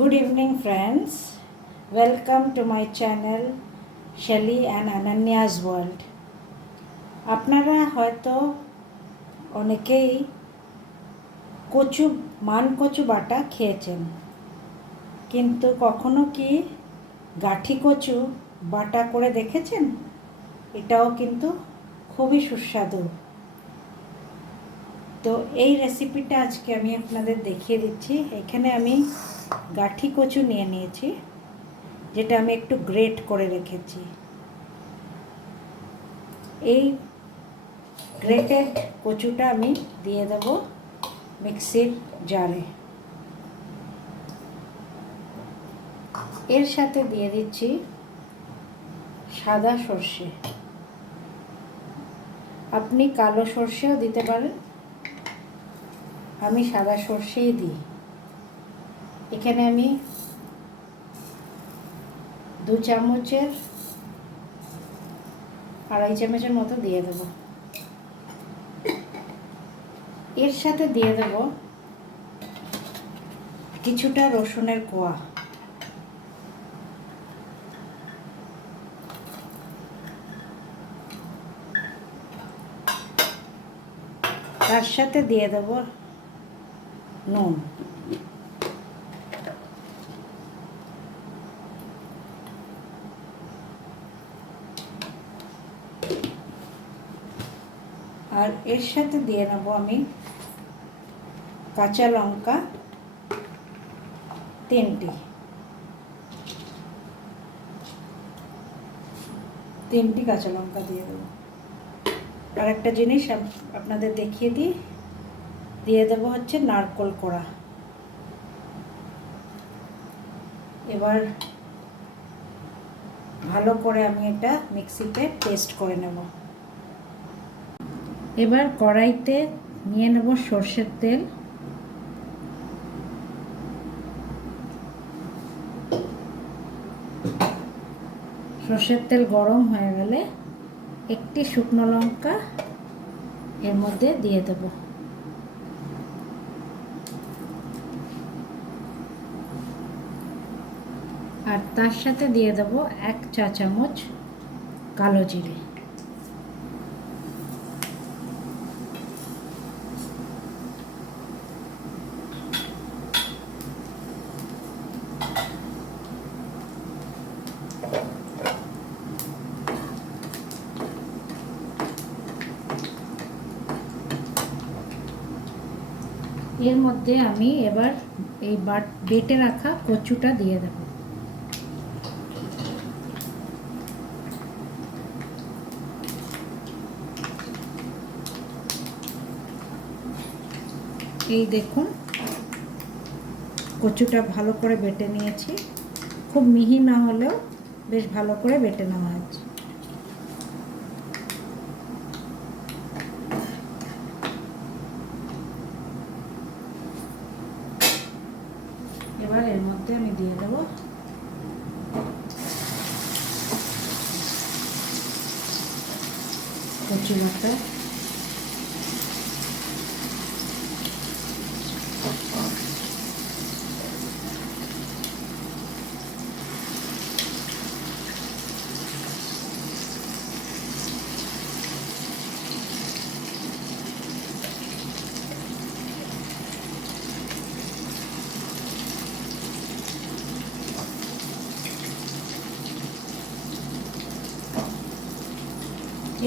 Good evening, friends. Welcome to my channel Shelly and Ananya's World. আপনারা হয়তো অনেকেই কচু বাটা খেয়েছেন, কিন্তু কখনো কি গাঠি কচু বাটা করে দেখেছেন? এটাও কিন্তু খুবই সুস্বাদু। তো এই রেসিপিটা আজকে আমি আপনাদের দেখিয়ে দিচ্ছি। এখানে আমি গাঠি কচু নিয়ে নিয়েছি, যেটা আমি একটু গ্রেট করে রেখেছি। এই গ্রেটেড কচুটা আমি দিয়ে দেব মিক্সির জারে। এর সাথে দিয়ে দিচ্ছি সাদা সর্ষে, আপনি কালো সর্ষেও দিতে পারেন, আমি সাদা সর্ষেই দিই। এখানে আমি 2 চামচের 2.5 চামচের মতো দিয়ে দেব। এর সাথে দিয়ে দেব কিছুটা রসুনের কোয়া, তার সাথে দিয়ে দেব নুন, আর এর সাথে দিয়ে নেব আমি কাঁচা লঙ্কা 3টি কাঁচা লঙ্কা দিয়ে দেবো। আর একটা জিনিস আপনাদের দেখিয়ে দিই, দিয়ে দেবো হচ্ছে নারকেল কোড়া। এবার ভালো করে আমি এটা মিক্সিতে পেস্ট করে নেব। এবার কড়াইতে নিয়ে নেব সর্ষের তেল, সর্ষের তেল গরম হয়ে গেলে একটি শুকনো লঙ্কা এর মধ্যে দিয়ে দেব। আর তার সাথে দিয়ে দেব 1 চা চামচ কালো জিরে। এর মধ্যে আমি এবার এই বেটে রাখা কচুটা দিয়ে দেব। এই দেখুন, কচুটা ভালো করে বেটে নিয়েছি, খুব মিহি না হলেও বেশ ভালো করে বেটে নেওয়া হয়েছে। এবার এর মধ্যে আমি দিয়ে দেব কচু বাটা,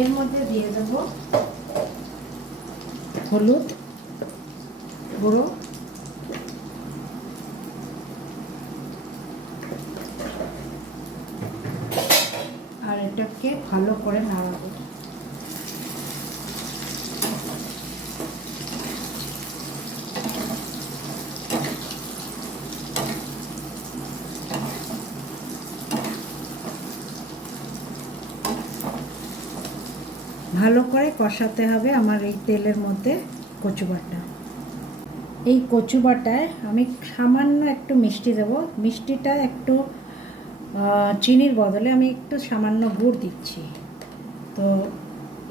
এর মধ্যে দিয়ে দেব হলুদ গুঁড়ো, আর এটাকে ভালো করে নাড়াবো। ভালো করে কষাতে হবে আমার এই তেলের মধ্যে কচু বাটা। এই কচু বাটায় আমি সামান্য একটু মিষ্টি দেব। মিষ্টিটা একটু চিনির বদলে আমি একটু সামান্য গুড় দিচ্ছি। তো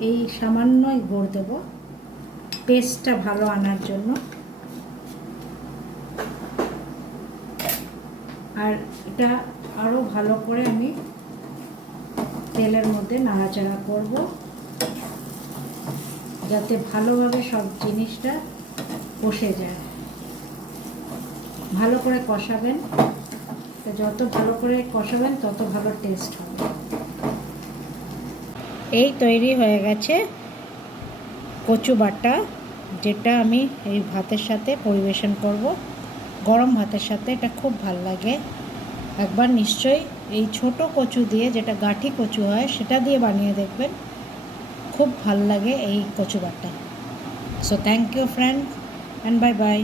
এই সামান্যই গুড় দেব টেস্টটা ভালো আনার জন্য। আর এটা আরও ভালো করে আমি তেলের মধ্যে নাড়াচাড়া করব, যাতে ভালোভাবে সব জিনিসটা কষে যায়। ভালো করে কষাবেন, যত ভালো করে কষাবেন তত ভালো টেস্ট হবে। এই তৈরি হয়ে গেছে কচু বাটা, যেটা আমি এই ভাতের সাথে পরিবেশন করব। গরম ভাতের সাথে এটা খুব ভাল লাগে। একবার নিশ্চয়ই এই ছোট কচু দিয়ে, যেটা গাঁঠি কচু হয়, সেটা দিয়ে বানিয়ে দেখবেন, খুব ভাল লাগে এই কচু বাটা। So thank you friend, and bye by.